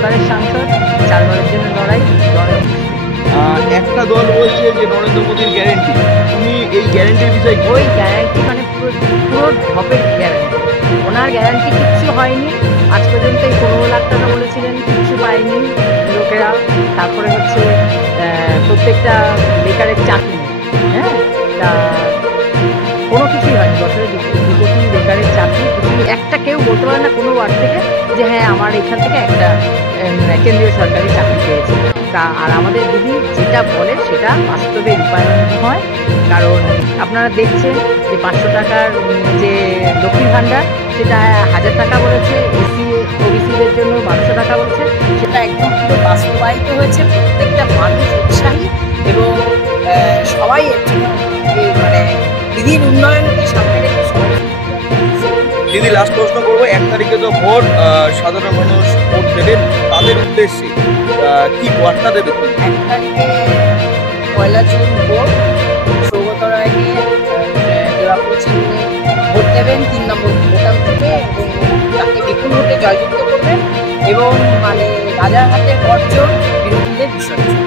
তিনবারের সাংসদ, 4বারের জন্য লড়াই। একটা দল বলছে যে নরেন্দ্র মোদীর গ্যারেন্টি, তুমি এই গ্যারেন্টির বিষয়ে ওই গ্যারান্টি মানে পুরো পুরো ঢপের গ্যারান্টি। ওনার গ্যারান্টি কিচ্ছু হয়নি আজ পর্যন্ত। এই 15 লাখ টাকা বলেছিলেন, কিচ্ছু পায়নি লোকেরা। তারপরে হচ্ছে প্রত্যেকটা বেকারের চাকরি, হ্যাঁ, তা কোনো কিছুই হয়নি। বছরে 2 কোটি বেকারের চাকরি, কিছুই একটা কেউ বলতে পারে না কোনো ওয়ার্ড থেকে যে হ্যাঁ আমার এখান থেকে একটা কেন্দ্রীয় সরকারি চাকরি পেয়েছে। তা আর আমাদের দিদি যেটা বলে সেটা বাস্তবে রূপায়ণ হয়। কারণ আপনারা দেখছেন যে 500 টাকার যে লক্ষ্মীর ভাণ্ডার, সেটা 1000 টাকা বলেছে, এসি ওবিসিদের জন্য 1200 টাকা বলেছে, সেটা একদম পুরো বাস্তবায়িত হয়েছে। প্রত্যেকটা মানুষ উৎসাহী এবং সবাই এর জন্য মানে দিদির উন্নয়নকে সামনে রেখে সবাই। দিদি লাস্ট প্রশ্ন করবো, 1 তারিখে তো ভোট, সাধারণ মানুষ ভোট দেবেন, তাদের উদ্দেশ্যে কি বার্তা দেবে তুমি? 1 তারিখে 1 জুন ভোট, সৌগত রায়কে জোড়াফুল চিহ্নে ভোট দেবেন 3 নম্বর বোতাম থেকে এবং তাকে বিপুল ভোটে জয়যুক্ত করবেন এবং মানে রাজারহাটের অর্জন বিরোধীদের বিসর্জন।